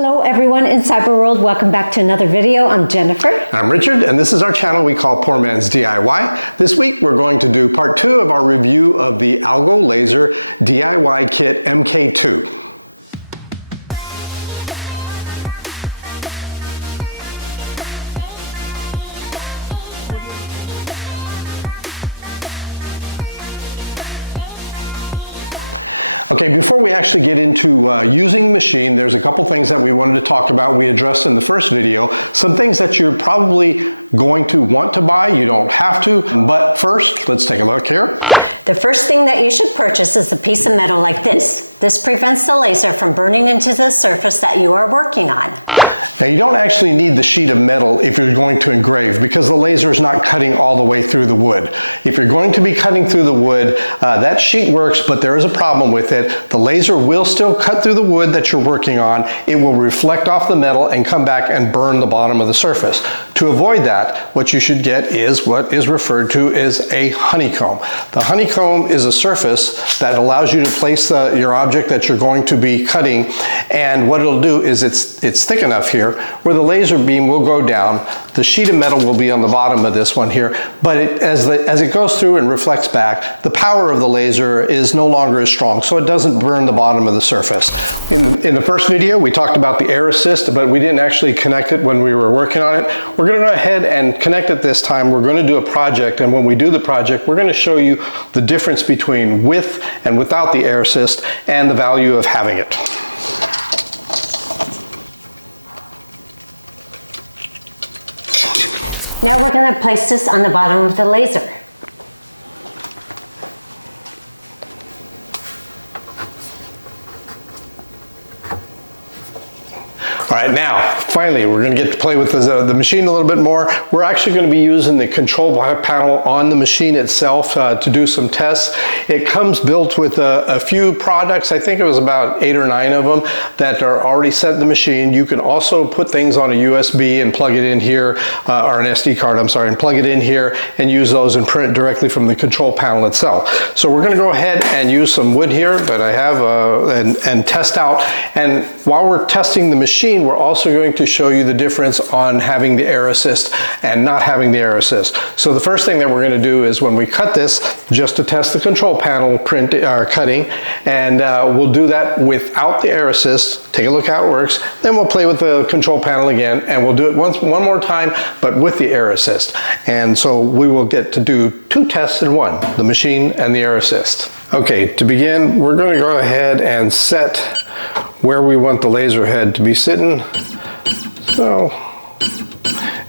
Hello everyone in cyber world, welcome back to another video. I'm Jennifer. I'm Richard, and this is our channel we call Poor Man's DIY. This week we're going to do part 2 of our review of the Algolaser DIY Kit MK2. Okay, before we actually get into using the machine, there's a couple things that we wanted to talk about. We addressed in the first video some things that you're probably going to want to buy. You don't have to, but first, let's take a look here. The first thing that you should purchase is a piece of metal like this. This prevents the laser from burning into the surface that you are working on. Now, you don't actually need the sheet of metal if you're going to engrave, because the laser is not cutting all the way through the wood. If you're going to be cutting through the wood, that sheet works, but there is a problem with it. The laser will still cut through the wood that you're working on. It will reflect off the metal and come back and burn the bottom of the surface. To avoid that, what you should get is what is referred to as a honeycomb. The honeycomb is a surface that allows you to place your object that you're going to be cutting, and what it'll do is it's thick enough here where the laser beam will go down. The sheet of metal will be on the bottom of this one here, but as it goes through and reflects back, the power of the laser is no longer as strong, so it doesn't burn the bottom of the surface. In the first video, we talked about the Air Assist, but we didn't actually connect it when we were working on it. We're going to go ahead and connect it this time. We're going to do a project, and when we do the project, we're going to show you the difference between with and without the Air Assist and the value of having it. Now we're going to place this on the bottom of the laser. All right, now, finally, we're going to get to play with the machine a little bit more. We're actually going to be using the control panel on the machine itself to do some tests. It comes built with a few products. I think it was about 8 or 9 of them that are already set in the machine. You can also put things on a USB and plug it in here, or an SD card, I'm sorry, and plug it in here and use those and print directly from the control panel itself. So we're going to go ahead and use some wood here that I have and test out. And while we're testing the machine, we're also going to show you the difference on having the Air Assist and not having the Air Assist. So the first thing that we're going to do is when we cut this, just to test the control panel cutting, and we'll do that without the Air Assist, take a look how it works, then we'll play with the control panel again, and we'll do it one more time, but with the Air Assist. And so we will get to do 2 tests in one, the machine and the Air Assist. Okay, to begin, we're going to go ahead and set where we want the laser head to be sitting. So,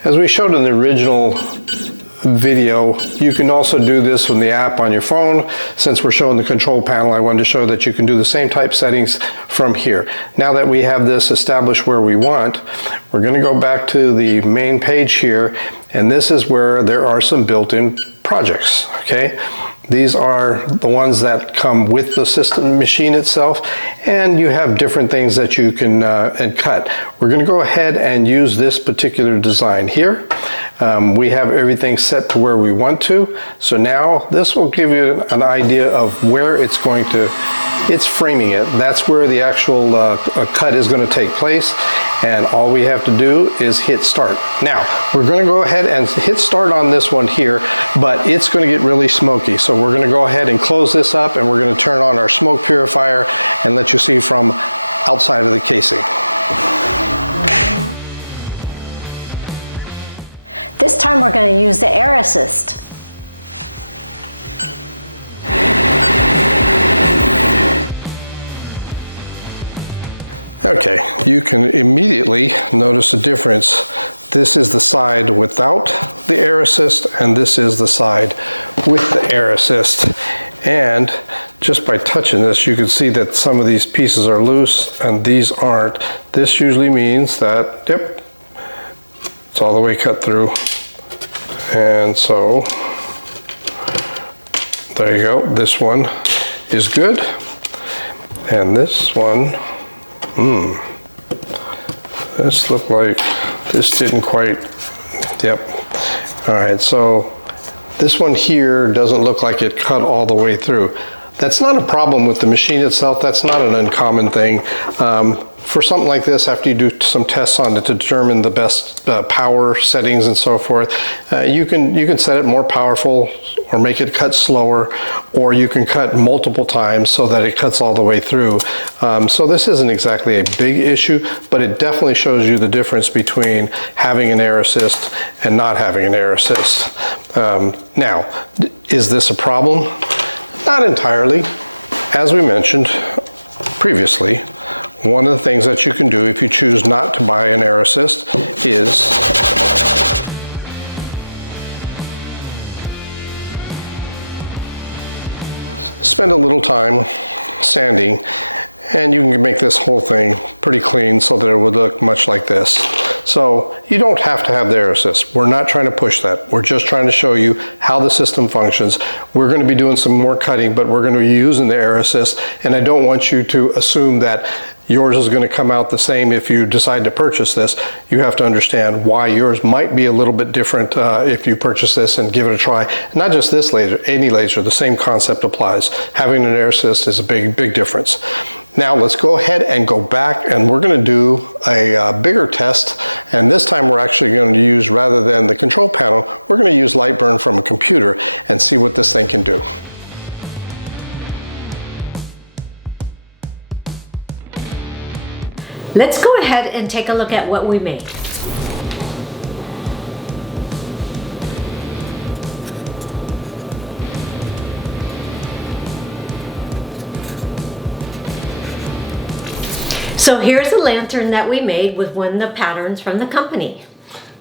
as we showed in the original video, you can also do this with the app on your phone. Since we're showing the control panel, I wanted to show that you can do the same type settings from here. Now that we have this established where we want, we're going to go back to the main page here, and this is where there are some built-in projects, okay? These are the ones that come with the system machine itself, and you have different things that you can cut. We're going to go ahead and use this particular design here. We have everything set to where we want to, so now this will give you an idea of where it's framing it. That's where the actual cut is going to take place, and all we have to do is hit start. Now, we're going to go ahead and hit start on this one here, but it's going to get really smoky, so we're going to go ahead and close this up, and we're going to turn on our smoke purifier and let you see from outside of the casing. This time we're going to use the Air Assist. Okay, you can immediately notice the difference. This is the side without the Air Assist, and this is the side with the Air Assist. And just by touching this, you can see that some of these pieces are loose and these aren't. This usually means that, yep, it's all the way cut through. And so, there you go. This one is good. And this one, this looked like this didn't quite, yep. All right, so this one here doesn't look like it cut all the way through. That's not a problem with the machine itself. That's not an uncommon thing. for something like this, after you do some tests on it to determine the best power settings and so forth, you can set it more powerful or make it cut slower, or you can cut multiple times so that it cuts all the way through. So this isn't exactly a big issue, but it definitely shows you the difference between having an Air Assist and not having an Air Assist. Now, is this a problem? Not entirely. As we mentioned previously, one of the things that you can do if you choose not to buy an Air Assist is spend a little time sanding, and you can make this whole thing pretty clean so that it would look much like this. So you don't have to have the Air Assist. We're not trying to push that. We're just trying to show you how the system functions. We're going to be doing some more cutting, but we're going to be using the Air Assist, and I don't want you to assume that yours is going to come out the same if you decide to purchase this. You have to understand why yours might be a little bit different if you purchase this and give it a try. Not just this laser, any laser, the same concept applies. Having an Air Assist is a big difference. Now let's go ahead and go back, and we're going to do a bigger test, and this time we're actually going to use, rather than the control panel, we're going to use light burn from a computer and see what this thing can do. Let's go ahead and take a look at what we made. So here's a lantern that we made with one of the patterns from the company.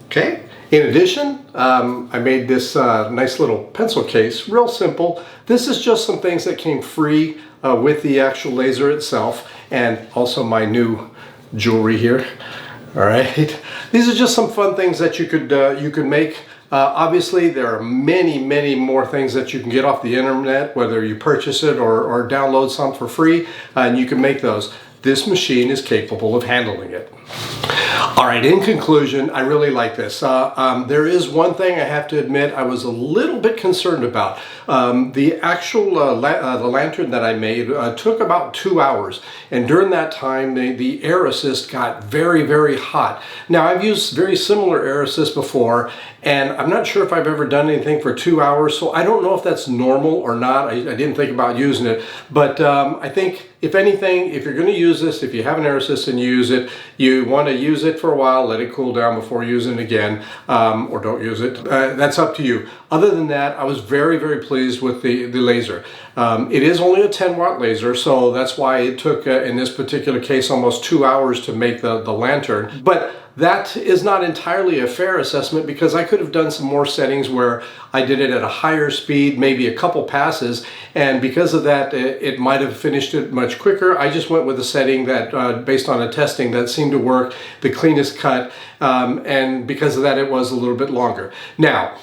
Okay. In addition, I made this nice little pencil case, real simple. This is just some things that came free with the actual laser itself, and also my new jewelry here. All right. These are just some fun things that you could make. Obviously, there are many more things that you can get off the internet, whether you purchase it or download some for free, and you can make those. This machine is capable of handling it. All right, in conclusion, I really like this. There is one thing I have to admit I was a little bit concerned about. The actual the lantern that I made took about 2 hours, and during that time the Air Assist got very hot. Now, I've used very similar Air Assist before, and I'm not sure if I've ever done anything for 2 hours, so I don't know if that's normal or not. I didn't think about using it, but I think if anything, if you're going to use this, if you have an Air Assist and you use it, you want to use it for a while, let it cool down before using it again, or don't use it. That's up to you. Other than that, I was very pleased with the laser. It is only a 10-watt laser, so that's why it took, in this particular case, almost 2 hours to make the lantern. But that is not entirely a fair assessment, because I could have done some more settings where I did it at a higher speed, maybe a couple passes, and because of that, it might have finished it much quicker. I just went with a setting that, based on a testing, that seemed to work the cleanest cut, and because of that, it was a little bit longer. Now,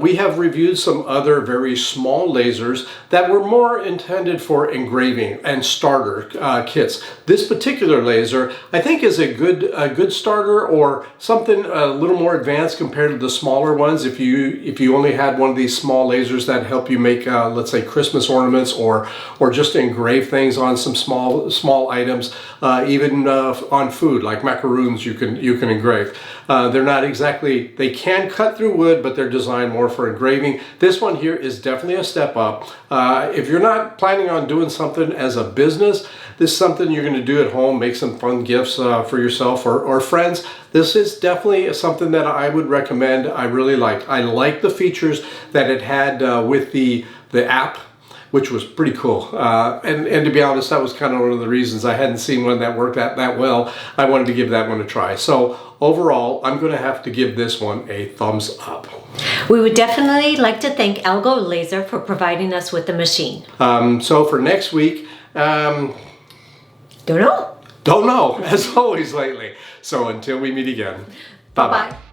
we have reviewed some other very small lasers that were more intended for engraving and starter kits. This particular laser, I think, is a good starter, or something a little more advanced compared to the smaller ones. If you only had one of these small lasers that help you make, let's say, Christmas ornaments, or just engrave things on some small items, even on food like macaroons, you can engrave. They're not exactly, they can cut through wood, but they're designed more for engraving. This one here is definitely a step up. If you're not planning on doing something as a business, this is something you're going to do at home, make some fun gifts for yourself or friends. This is definitely something that I would recommend. I really liked. I like the features that it had with the app, which was pretty cool. And to be honest, that was kind of one of the reasons I hadn't seen one that worked that well. I wanted to give that one a try. So overall, I'm going to have to give this one a thumbs up. We would definitely like to thank Algolaser for providing us with the machine. So for next week, Don't know, as always lately. So until we meet again, bye-bye.